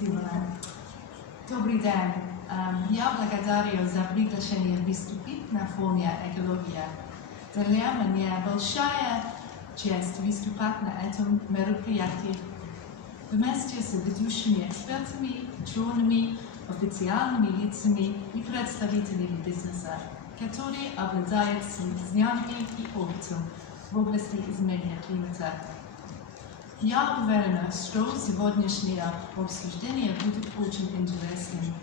Добрый день. Я благодарю за приглашение выступить на форуме «Экология». Для меня большая честь выступать на этом мероприятии вместе с ведущими экспертами, учеными, официальными лицами и представителями бизнеса, которые обладают знаниями и опытом в области изменения климата. Я уверена, что сегодняшнее обсуждение будет очень интересным,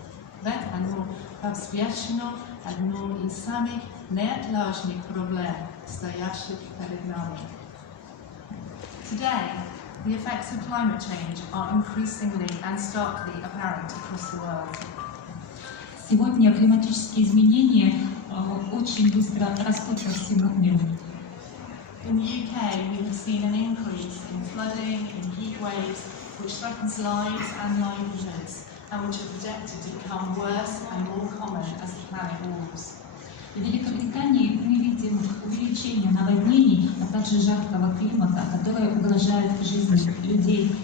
ведь оно посвящено одной из самых неотложных проблем, стоящих перед нами. Today, the effects of climate change are increasingly and starkly apparent across the world. Сегодня климатические изменения очень быстро растут по всему миру. In the UK, we have seen an increase in flooding, in heat waves, which threatens lives and livelihoods, and which are projected to become worse and more common as the planet warms. В Великобритании мы видим увеличение наводнений, а также жаркого климата, которое угрожает жизни людей.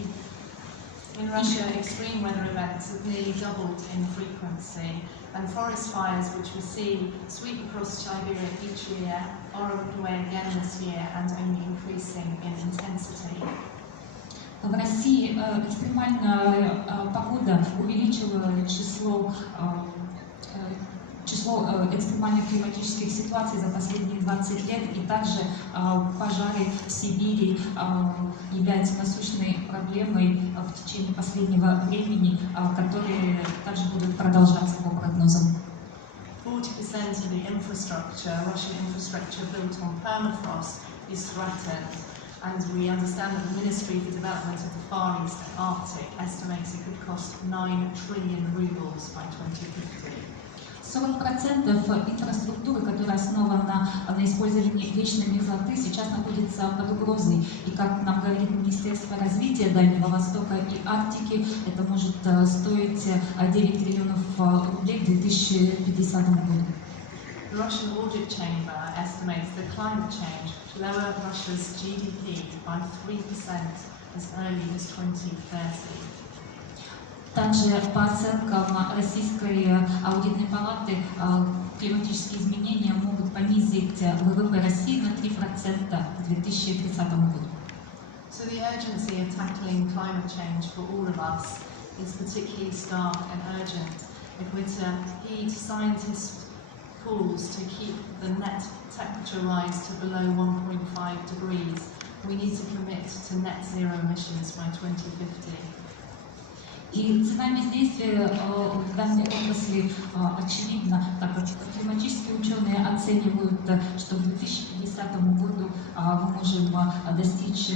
In Russia, extreme weather events have nearly doubled in frequency, and forest fires, which we see sweep across Siberia each year, are underway again this year and only increasing in intensity. В России экстремальная погода увеличила число экстремальных климатических ситуаций за последние 20 лет, и также пожары в Сибири являются насущной проблемой в течение последнего времени, которые также будут продолжаться по прогнозам. 40% of the Russian infrastructure built on permafrost, is threatened, and we understand that the Ministry for Development of the Far East and Arctic estimates it could cost 9 trillion rubles by 2050. 40% инфраструктуры, которая основана на использовании вечной мерзлоты, сейчас находится под угрозой. И как нам говорит Министерство развития Дальнего Востока и Арктики, это может стоить 9 триллионов рублей к 2050 году. The Russian Audit Chamber estimates that climate change could lower Russia's GDP by 3% as early as 2030. Также по оценкам Российской аудитной палаты климатические изменения могут понизить ВВП России на 3% к 2030 году. So the urgency of tackling climate change for all of us is particularly stark and urgent if we're to heed scientists' calls to keep the net temperature rise to below 1.5 degrees. We need to commit to net zero emissions by 2050. И цена бездействия в данной отрасли очевидна, так как климатические ученые оценивают, что к 2050 году мы можем достичь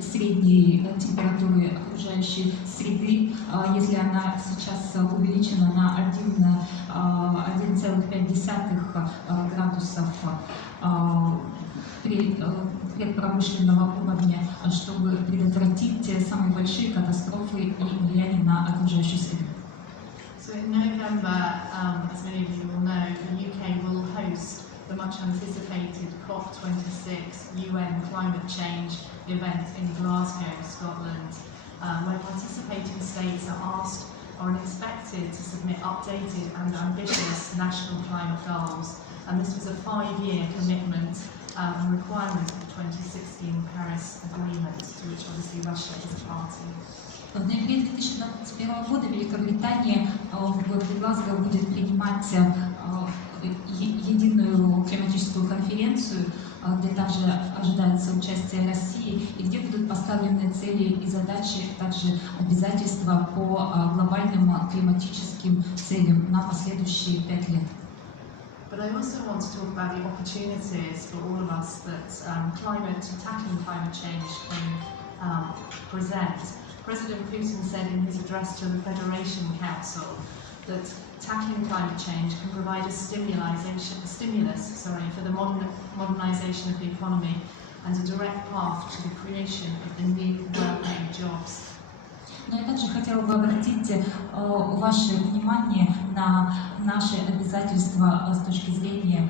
средней температуры окружающей среды, если она сейчас увеличена на 1,5 градусов предпромышленного уровня, чтобы предотвратить самые большие катастрофы и влияние на окружающую среду. So in November, as many of you will know, the UK will host the much anticipated COP26 UN climate change event in Glasgow, Scotland, where participating states are asked or expected to submit updated and ambitious national climate goals. And this was a 5-year commitment and requirement of the 2016 Paris Agreement, to which obviously Russia is a party. В ноябре 2021 года Великобритания в Глазго будет принимать единую климатическую конференцию, где также ожидается участие России, и где будут поставлены цели и задачи, также обязательства по глобальным климатическим целям на последующие 5 лет. But I also want to talk about the opportunities for all of us that tackling climate change can present. President Putin said in his address to the Federation Council that tackling climate change can provide a stimulus for the modernization of the economy and a direct path to the creation of the new well-paid jobs. Но я также хотела бы обратить ваше внимание на наши обязательства с точки зрения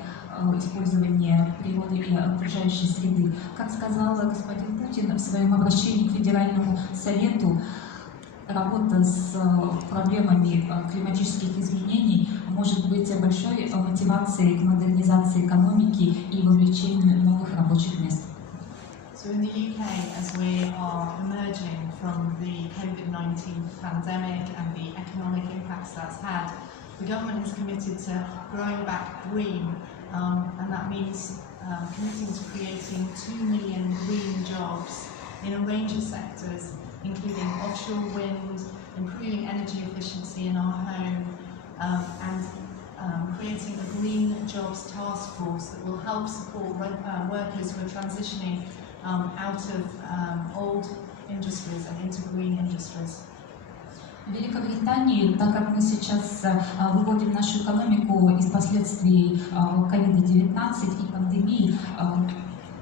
использования природы и окружающей среды. Как сказал господин Путин в своем обращении к Федеральному Совету, работа с проблемами климатических изменений может быть большой мотивацией к модернизации экономики и вовлечению новых рабочих мест. So in the UK, as we are emerging from the COVID-19 pandemic and the economic impacts that's had, the government is committed to growing back green, and that means committing to creating 2 million green jobs in a range of sectors, including offshore wind, improving energy efficiency in our home, and creating a green jobs task force that will help support workers who are transitioning out of old industries and into green industries. В Великобритании, так как мы сейчас выводим нашу экономику из последствий COVID-19 и пандемии,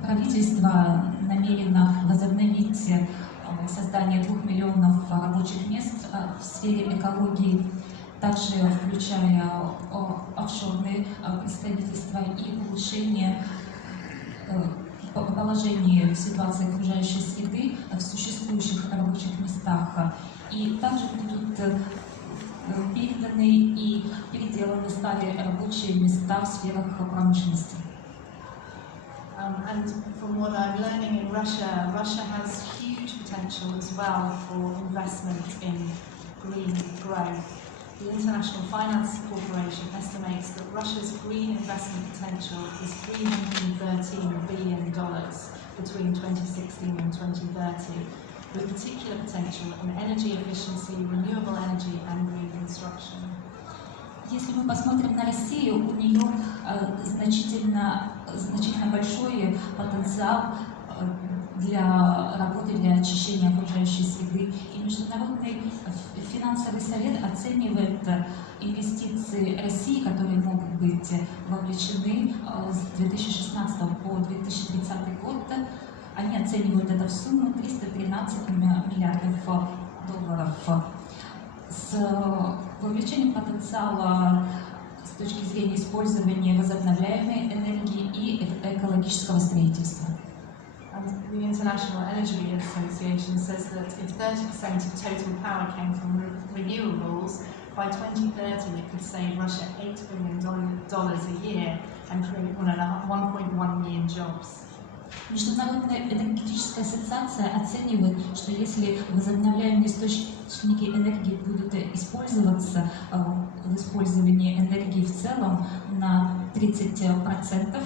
правительство намерено возобновить создание 2 миллионов рабочих мест в сфере экологии, также включая офшорные представительства и улучшение положения в ситуации окружающей среды в существующих рабочих местах. И также будут переданы и переделаны старые рабочие места в сферах промышленности. And from what I'm learning in Russia, Russia has huge potential as well for investment in green growth. The International Finance Corporation estimates that Russia's green investment potential is $313 billion between 2016 and 2030, with particular potential in energy efficiency, renewable energy and green construction. Если мы посмотрим на Россию, у нее значительно большой потенциал для работы, для очищения окружающей среды. И Международный финансовый совет оценивает инвестиции России, которые могут быть вовлечены с 2016 по 2030 год. Они оценивают это в сумму 313 миллиардов долларов. С вовлечением потенциала с точки зрения использования возобновляемой энергии и экологического строительства. And the International Energy Association says that if 30% of total power came from renewables, by 2030 it could save Russia $8 billion a year and create 1.1 million jobs. Международная энергетическая ассоциация оценивает, что если возобновляемые источники энергии будут использоваться в использовании энергии в целом на 30%,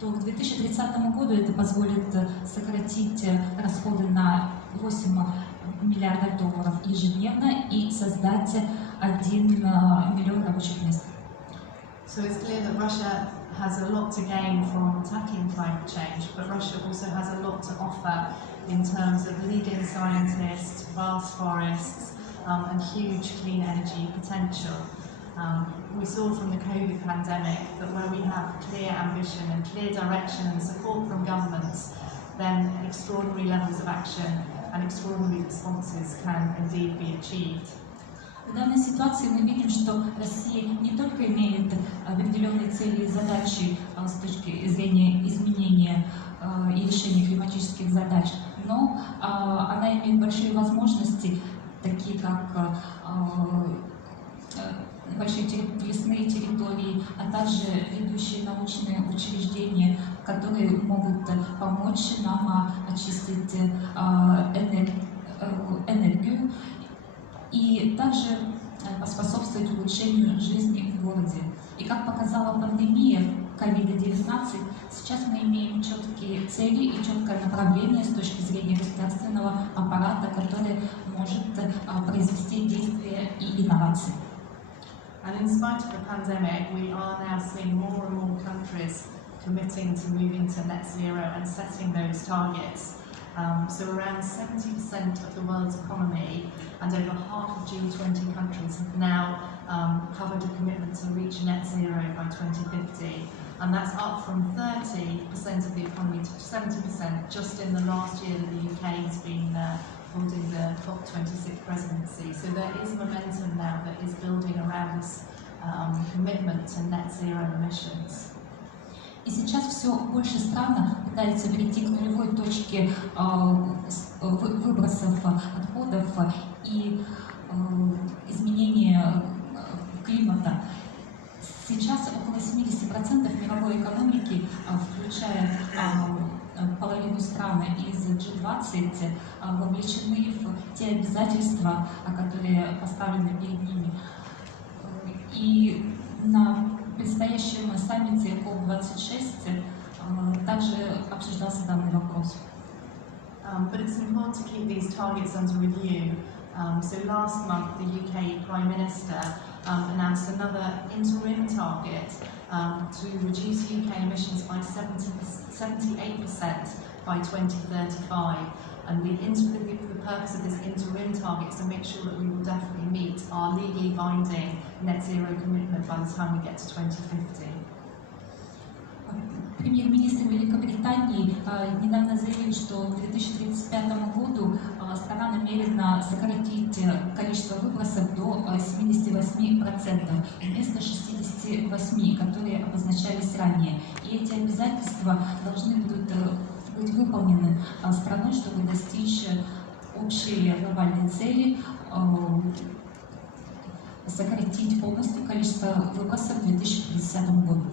то к 2030 году это позволит сократить расходы на 8 миллиардов долларов ежедневно и создать 1 миллион рабочих мест. So it's clear that Russia has a lot to gain from tackling climate change, but Russia also has a lot to offer in terms of leading scientists, vast forests, and huge clean energy potential. We saw from the COVID pandemic that where we have clear ambition and clear direction and support from governments, then extraordinary levels of action and extraordinary responses can indeed be achieved. В данной ситуации мы видим, что Россия не только имеет определенные цели и задачи с точки зрения изменения и решения климатических задач, но она имеет большие возможности, такие как большие лесные территории, а также ведущие научные учреждения, которые могут помочь нам очистить энергию и также поспособствовать улучшению жизни в городе. И как показала пандемия COVID-19, сейчас мы имеем четкие цели и четкое направление с точки зрения государственного аппарата, который может произвести действия и инновации. And in spite of the pandemic, we are now seeing more and more countries committing to moving to net zero and setting those targets. So around 70% of the world's economy and over half of G20 countries have now covered a commitment to reach net zero by 2050. And that's up from 30% of the economy to 70% just in the last year that the UK has been holding the COP26 presidency. So there is momentum now that is building around this commitment to net zero emissions. И сейчас все больше стран пытаются перейти к нулевой точке выбросов отходов и изменения климата. Сейчас около 70% мировой экономики, включая половину стран из G20, вовлечены в те обязательства, которые поставлены перед ними. И на предстоящем саммите COP26 также обсуждался данный вопрос. But it's important to keep these targets under review. So last month, the UK Prime Minister announced another interim target to reduce UK emissions by 78% by 2035. And the purpose of this interim target is to make sure that we will definitely meet our legally binding net zero commitment by the time we get to 2050. Премьер-министр Великобритании недавно заявил, что к 2035 году страна намерена сократить количество выбросов до 78% вместо 68%, которые обозначались ранее. И эти обязательства должны будут быть выполнены страной, чтобы достичь общей глобальной цели сократить полностью количество выбросов к 2050 году.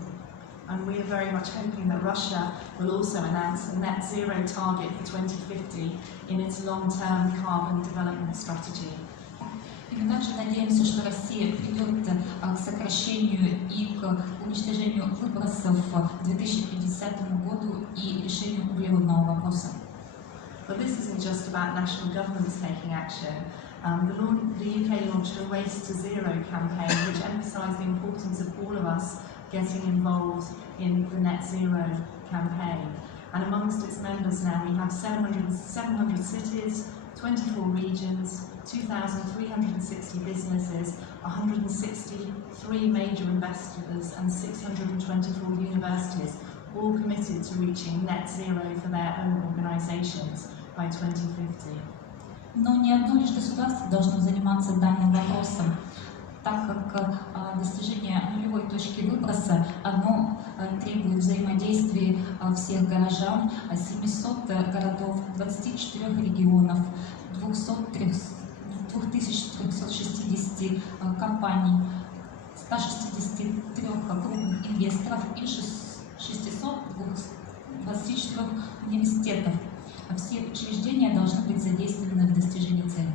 And we are very much hoping that Russia will also announce a net zero target for 2050 in its long-term carbon development strategy. И мы также надеемся, что Россия придет к сокращению и к уничтожению выбросов к 2050 году и решению углеродного вопроса. But this isn't just about national governments taking action. The UK launched a Race to Zero campaign, which emphasised the importance of all of us getting involved in the net zero campaign. And amongst its members now we have 700 cities, 24 regions, 2,360 businesses, 163 major investors and 624 universities, all committed to reaching net zero for their own organisations by 2050. Но не одно лишь государство должно заниматься данным вопросом, так как достижение нулевой точки выброса, оно требует взаимодействия всех горожан, 700 городов, 24 регионов, 2360 компаний, 163 крупных инвесторов и 624 университетов. Все учреждения должны быть задействованы в достижении цели.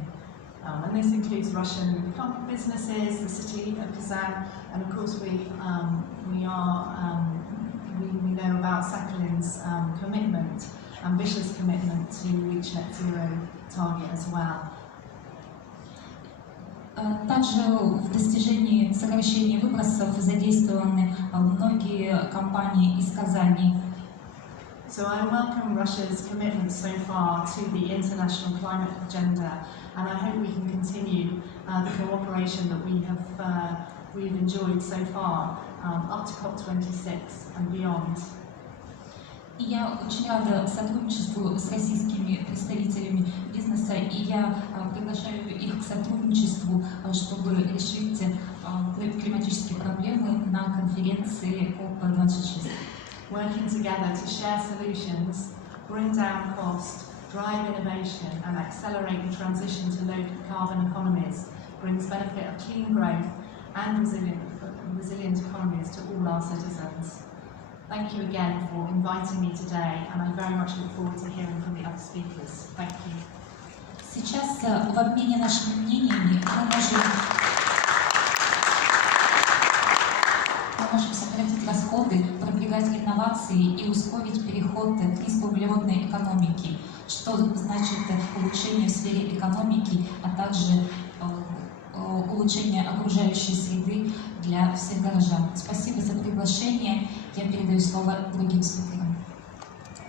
And this includes Russian businesses, the city of Kazan, and of course we know about Sachalin's commitment, ambitious commitment to reach net zero target as well. Также в достижении сокращения выбросов задействованы многие компании из Казани. So I welcome Russia's commitment so far to the international climate agenda, and I hope we can continue the cooperation that we've enjoyed so far up to COP26 and beyond. И я очень рада сотрудничеству с российскими представителями бизнеса, и я приглашаю их к сотрудничеству, чтобы решить климатические проблемы на конференции COP26. Working together to share solutions, bring down cost, drive innovation and accelerate the transition to low carbon economies brings benefit of clean growth and resilient economies to all our citizens. Thank you again for inviting me today, and I very much look forward to hearing from the other speakers. Thank you. Сейчас в обмене нашими мнениями мы можем сократить расходы, продвигать инновации и ускорить переход к низкоуглеродной экономике, что значит улучшение в сфере экономики, а также улучшение окружающей среды для всех горожан. Спасибо за приглашение. Я передаю слово другим спикерам.